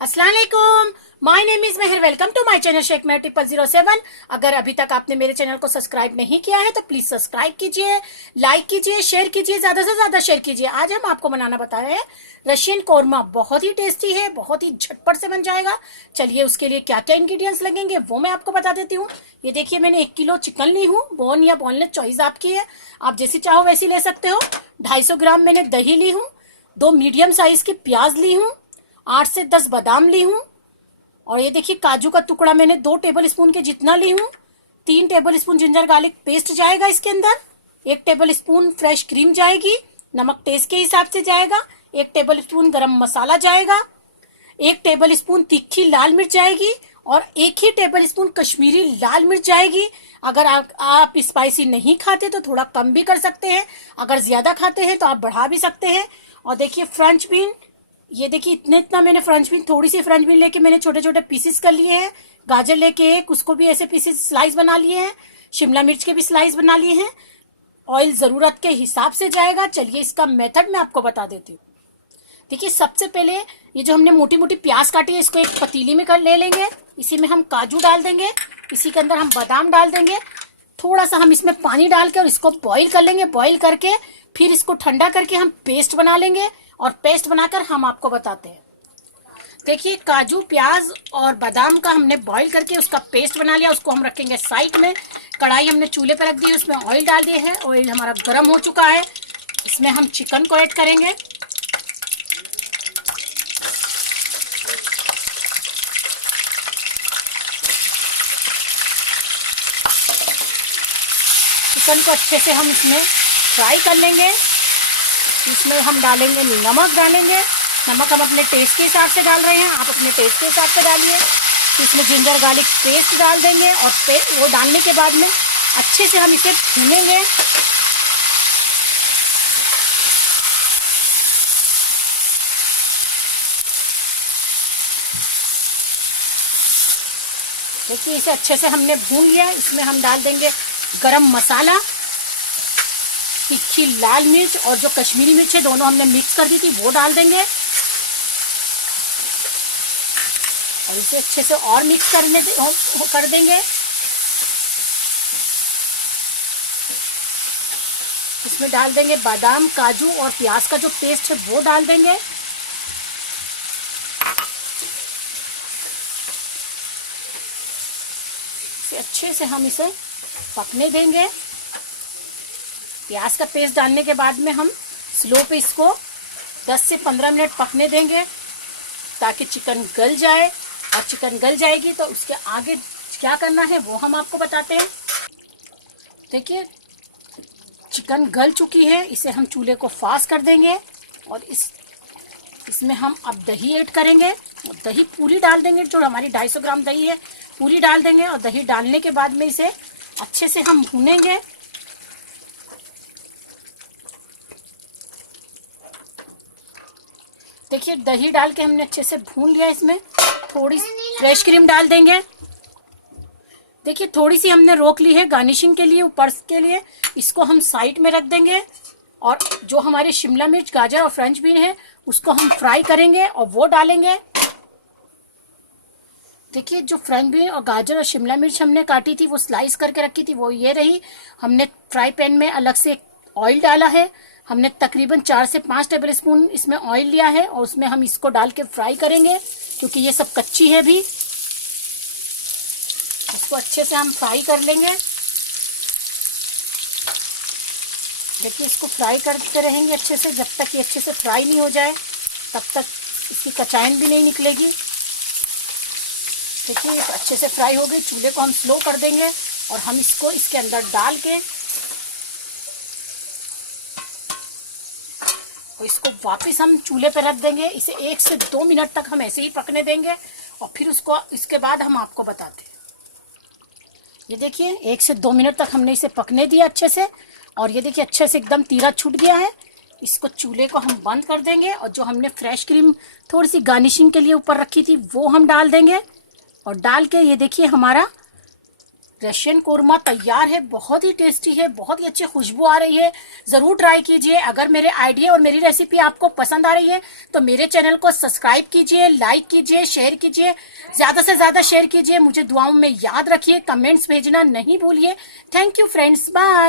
अस्सलाम वालेकुम। My name is Mehar. Welcome to my channel Sheikh Mehar 007। अगर अभी तक आपने मेरे चैनल को सब्सक्राइब नहीं किया है तो प्लीज सब्सक्राइब कीजिए, लाइक कीजिए, शेयर कीजिए, ज्यादा से ज्यादा शेयर कीजिए। आज हम आपको बनाना बता रहे हैं रशियन कौरमा। बहुत ही टेस्टी है, बहुत ही झटपट से बन जाएगा। चलिए उसके लिए क्या क्या इंग्रेडिएंट्स लगेंगे वो मैं आपको बता देती हूँ। ये देखिए मैंने 1 किलो चिकन ली हूँ। बोन या बोनलेस चॉइस आपकी है, आप जैसी चाहो वैसी ले सकते हो। 250 ग्राम मैंने दही ली हूँ। 2 मीडियम साइज की प्याज ली हूँ। 8 से 10 बादाम ली हूँ। और ये देखिए काजू का टुकड़ा मैंने 2 टेबल स्पून के जितना ली हूँ। 3 table spoon ginger garlic paste जाएगा इसके अंदर। 1 टेबल स्पून फ्रेश क्रीम जाएगी। नमक टेस्ट के हिसाब से जाएगा। 1 टेबल स्पून गरम मसाला जाएगा। 1 टेबल स्पून तीखी लाल मिर्च जाएगी। और 1 ही टेबल स्पून कश्मीरी लाल मिर्च जाएगी। अगर आप स्पाइसी नहीं खाते तो थोड़ा कम भी कर सकते हैं, अगर ज्यादा खाते हैं तो आप बढ़ा भी सकते हैं। और देखिए फ्रेंच बीन, ये देखिए इतना मैंने फ्रेंच बीन, थोड़ी सी फ्रेंच बीन लेके मैंने छोटे छोटे पीसेस कर लिए हैं। गाजर लेके एक उसको भी ऐसे पीसेस स्लाइस बना लिए हैं। शिमला मिर्च के भी स्लाइस बना लिए हैं। ऑयल जरूरत के हिसाब से जाएगा। चलिए इसका मेथड मैं आपको बता देती हूँ। देखिए सबसे पहले ये जो हमने मोटी मोटी प्याज काटी है इसको एक पतीली में कर ले लेंगे। इसी में हम काजू डाल देंगे, इसी के अंदर हम बादाम डाल देंगे। थोड़ा सा हम इसमें पानी डाल के और इसको बॉईल कर लेंगे। बॉईल करके फिर इसको ठंडा करके हम पेस्ट बना लेंगे। और पेस्ट बनाकर हम आपको बताते हैं। देखिए काजू प्याज और बादाम का हमने बॉईल करके उसका पेस्ट बना लिया। उसको हम रखेंगे साइड में। कढ़ाई हमने चूल्हे पर रख दी है, उसमें ऑयल डाल दिए है। ऑयल हमारा गर्म हो चुका है। इसमें हम चिकन को ऐड करेंगे। चिकन को अच्छे से हम इसमें फ्राई कर लेंगे। इसमें हम डालेंगे नमक, नमक हम अपने टेस्ट के हिसाब से डाल रहे हैं, आप अपने टेस्ट के हिसाब से डालिए। इसमें जिंजर गार्लिक पेस्ट डाल देंगे और वो डालने के बाद में अच्छे से हम इसे भूनेंगे। देखिए इसे अच्छे से हमने भून लिया। इसमें हम डाल देंगे गरम मसाला, तीखी लाल मिर्च और जो कश्मीरी मिर्च है दोनों हमने मिक्स कर दी थी वो डाल देंगे। और इसे अच्छे से और मिक्स कर देंगे। इसमें डाल देंगे बादाम, काजू और प्याज का जो पेस्ट है वो डाल देंगे। इसे अच्छे से हम इसे पकने देंगे। प्याज का पेस्ट डालने के बाद में हम स्लो पे इसको 10 से 15 मिनट पकने देंगे ताकि चिकन गल जाए। और चिकन गल जाएगी तो उसके आगे क्या करना है वो हम आपको बताते हैं। देखिए चिकन गल चुकी है, इसे हम चूल्हे को फास्ट कर देंगे। और इसमें हम अब दही ऐड करेंगे। दही पूरी डाल देंगे, जो हमारी 250 ग्राम दही है पूरी डाल देंगे। और दही डालने के बाद में इसे अच्छे से हम भूनेंगे। देखिए दही डाल के हमने अच्छे से भून लिया। इसमें थोड़ी फ्रेश क्रीम डाल देंगे। देखिए थोड़ी सी हमने रोक ली है गार्निशिंग के लिए, ऊपर के लिए। इसको हम साइड में रख देंगे। और जो हमारे शिमला मिर्च, गाजर और फ्रेंच बीन है उसको हम फ्राई करेंगे और वो डालेंगे। देखिए जो फ्रेंच बीन और गाजर और शिमला मिर्च हमने काटी थी वो स्लाइस करके रखी थी वो ये रही। हमने फ्राई पैन में अलग से ऑयल डाला है। हमने तकरीबन 4 से 5 टेबल स्पून इसमें ऑयल लिया है और उसमें हम इसको डाल के फ्राई करेंगे क्योंकि ये सब कच्ची है भी। इसको अच्छे से हम फ्राई कर लेंगे। देखिए इसको फ्राई करते रहेंगे अच्छे से, जब तक ये अच्छे से फ्राई नहीं हो जाए तब तक इसकी कचाइन भी नहीं निकलेगी। देखिए अच्छे से फ्राई हो गई। चूल्हे को हम स्लो कर देंगे और हम इसको इसके अंदर डाल के और इसको वापस हम चूल्हे पे रख देंगे। इसे 1 से 2 मिनट तक हम ऐसे ही पकने देंगे और फिर उसको इसके बाद हम आपको बताते हैं। ये देखिए 1 से 2 मिनट तक हमने इसे पकने दिया अच्छे से। और ये देखिए अच्छे से एकदम तीरा छूट गया है। इसको चूल्हे को हम बंद कर देंगे और जो हमने फ्रेश क्रीम थोड़ी सी गार्निशिंग के लिए ऊपर रखी थी वो हम डाल देंगे। और डाल के ये देखिए हमारा रशियन कोरमा तैयार है। बहुत ही टेस्टी है, बहुत ही अच्छी खुशबू आ रही है। जरूर ट्राई कीजिए। अगर मेरे आइडिया और मेरी रेसिपी आपको पसंद आ रही है तो मेरे चैनल को सब्सक्राइब कीजिए, लाइक कीजिए, शेयर कीजिए, ज्यादा से ज्यादा शेयर कीजिए। मुझे दुआओं में याद रखिए, कमेंट्स भेजना नहीं भूलिए। Thank you friends, bye.